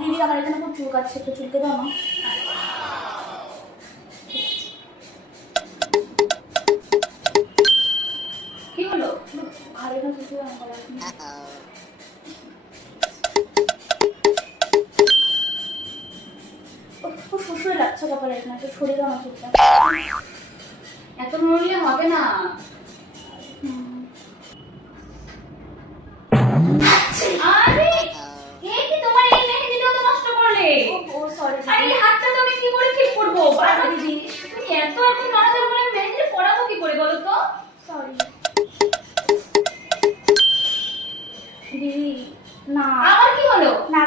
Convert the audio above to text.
দিদি আমার এখানে খুব চুল কাটছে, একটু চুলকে দাও না। কি হলো? ঘরে না চুলকে দাও না। খুব শুশুয়ে লাগছে কপালে, এখানে একটু ছড়িয়ে দাও না চুলটা। এত নড়লে হবে না। আরে এ কি তোমার এই মেহেদিটা তো নষ্ট করলে? ও সরি আরে এই হাতটা তো আমি কি করে ঠিক করব? বাবা দিদি তুমি এত এখন নড়াচড়া করে মেহেদিটা পরাবো কি করে বলো তো? সরি দিদি। না আমার কি হলো? না,